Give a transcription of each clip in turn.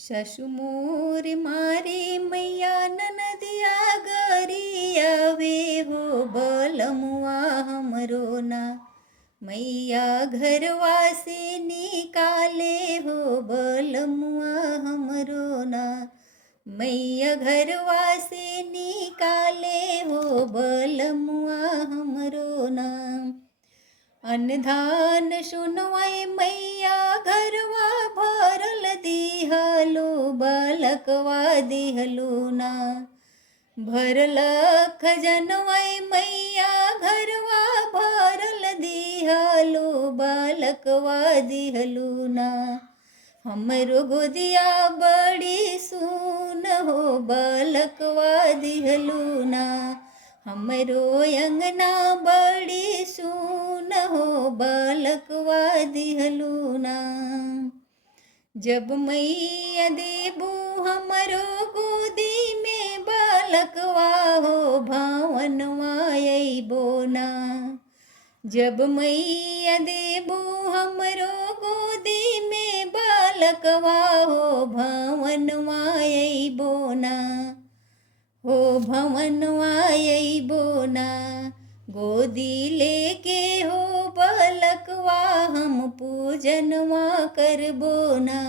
सासु मोर मारी मैया ननदिया गरिया वे हो बलमुआ हमरो ना। मैया घरवा से निकाले हो बलमुआ हमरो ना। मैया घरवा से निकाले हो बलमुआ हमरो ना। अनधान सुनवाई मैया घरवा भरल दिहलो बालकवा दिहलो ना। भरल खजनवाई मैया घरवा भरल दिहलो बालकवा दिहलो ना। हमरो गोदिया बड़ी सुन हो बालकवा दिहलो ना। हमरो अंगना बड़ी सुन हो बालकवा दिहलो ना। जब मैया देबू हमरो गोदी में बालकवा हो भावनवा अइबो ना। जब मैया देबू हमरो गोदी में बालकवा हो भावनवा अइबो ना। हो भवनवा अइबो ना। गोदी लेके हो बालकवा हम पूजनवा करबो ना।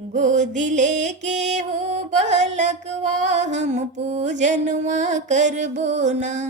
गोदी लेके हो बालकवा हम पूजनवा करबो ना।